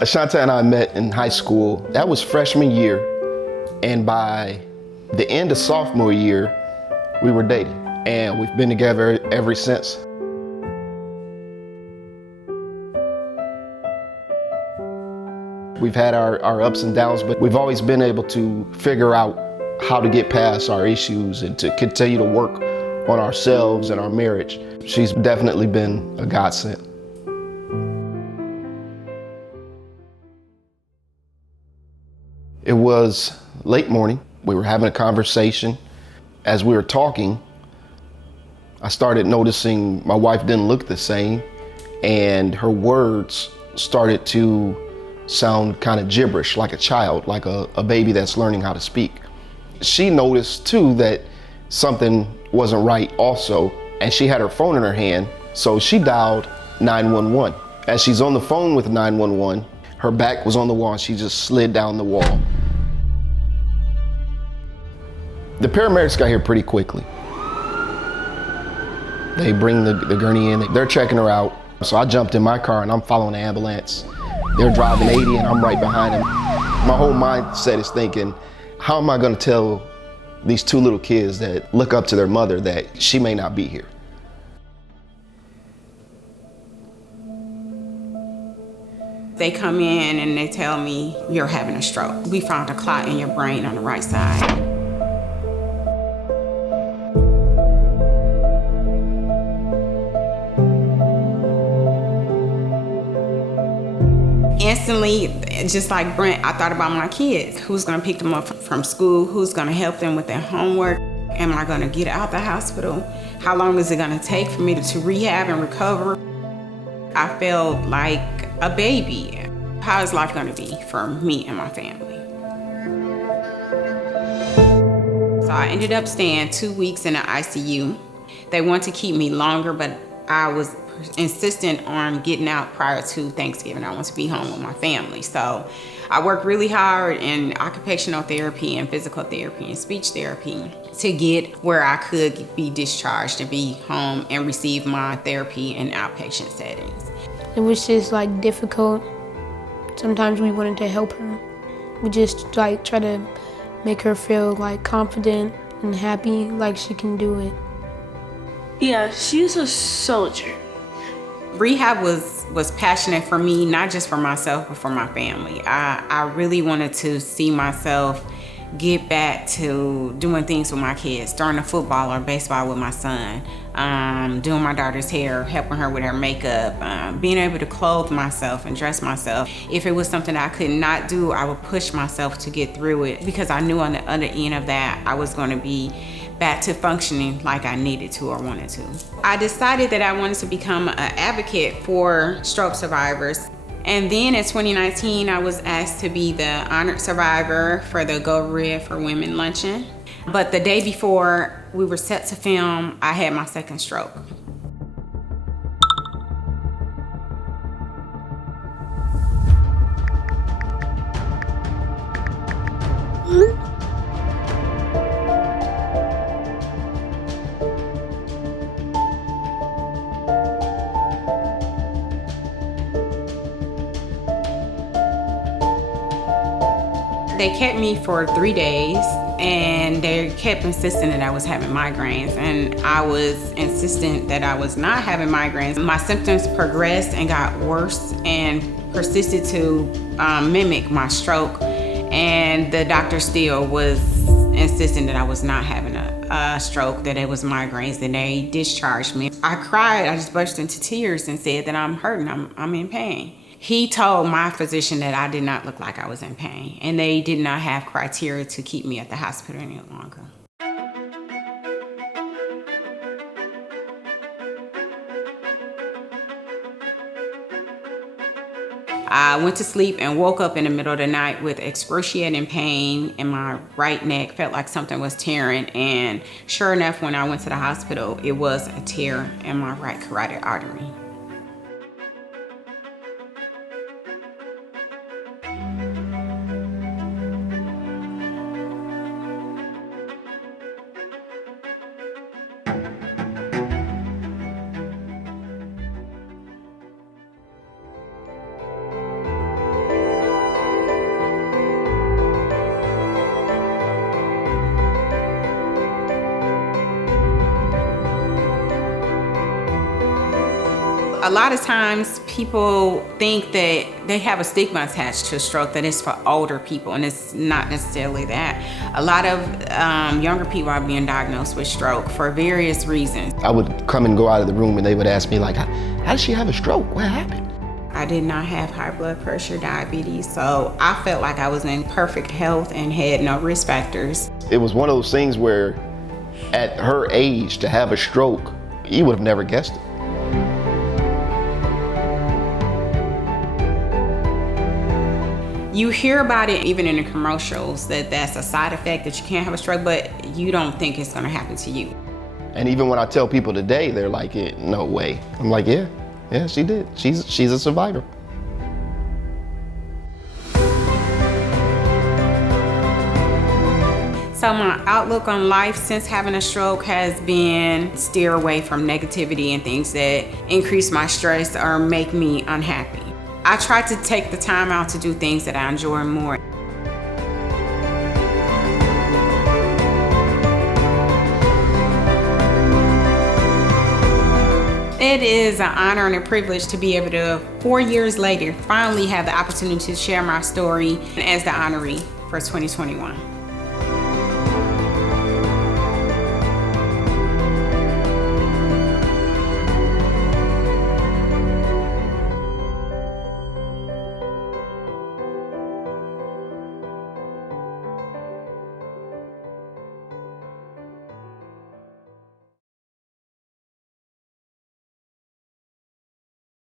Ashanti and I met in high school. That was freshman year, and by the end of sophomore year, we were dating, and we've been together ever since. We've had our ups and downs, but we've always been able to figure out how to get past our issues and to continue to work on ourselves and our marriage. She's definitely been a godsend. It was late morning. We were having a conversation. As we were talking, I started noticing my wife didn't look the same, and her words started to sound kind of gibberish, like a child, like a baby that's learning how to speak. She noticed too that something wasn't right also, and she had her phone in her hand, so she dialed 911. As she's on the phone with 911, her back was on the wall and she just slid down the wall. The paramedics got here pretty quickly. They bring the gurney in, they're checking her out. So I jumped in my car and I'm following the ambulance. They're driving 80 and I'm right behind them. My whole mindset is thinking, how am I gonna tell these two little kids that look up to their mother that she may not be here? They come in and they tell me, you're having a stroke. We found a clot in your brain on the right side. Instantly, just like Brent, I thought about my kids. Who's gonna pick them up from school? Who's gonna help them with their homework? Am I gonna get out the hospital? How long is it gonna take for me to rehab and recover? I felt like a baby. How is life gonna be for me and my family? So I ended up staying 2 weeks in the ICU. They wanted to keep me longer, but I was insistent on getting out prior to Thanksgiving. I want to be home with my family. So I worked really hard in occupational therapy and physical therapy and speech therapy to get where I could be discharged and be home and receive my therapy in outpatient settings. It was just like difficult. Sometimes we wanted to help her. We just like try to make her feel like confident and happy, like she can do it. Yeah, she's a soldier. Rehab was passionate for me, not just for myself, but for my family. I really wanted to see myself get back to doing things with my kids, throwing a football or baseball with my son, doing my daughter's hair, helping her with her makeup, being able to clothe myself and dress myself. If it was something I could not do, I would push myself to get through it because I knew on the other end of that, I was going to be back to functioning like I needed to or wanted to. I decided that I wanted to become an advocate for stroke survivors. And then in 2019, I was asked to be the honored survivor for the Go Red for Women luncheon. But the day before we were set to film, I had my second stroke. They kept me for 3 days and they kept insisting that I was having migraines, and I was insistent that I was not having migraines. My symptoms progressed and got worse and persisted to mimic my stroke, and the doctor still was insisting that I was not having a stroke, that it was migraines, and they discharged me. I cried, I just burst into tears and said that I'm hurting, I'm in pain. He told my physician that I did not look like I was in pain, and they did not have criteria to keep me at the hospital any longer. I went to sleep and woke up in the middle of the night with excruciating pain in my right neck. Felt like something was tearing, and sure enough, when I went to the hospital, it was a tear in my right carotid artery. A lot of times people think that they have a stigma attached to a stroke, that it's for older people, and it's not necessarily that. A lot of younger people are being diagnosed with stroke for various reasons. I would come and go out of the room and they would ask me like, how did she have a stroke? What happened? I did not have high blood pressure, diabetes, so I felt like I was in perfect health and had no risk factors. It was one of those things where at her age to have a stroke, you would have never guessed it. You hear about it even in the commercials, that that's a side effect, that you can't have a stroke, but you don't think it's gonna happen to you. And even when I tell people today, they're like, no way. I'm like, yeah, she did. She's a survivor. So my outlook on life since having a stroke has been steer away from negativity and things that increase my stress or make me unhappy. I try to take the time out to do things that I enjoy more. It is an honor and a privilege to be able to, 4 years later, finally have the opportunity to share my story as the honoree for 2021.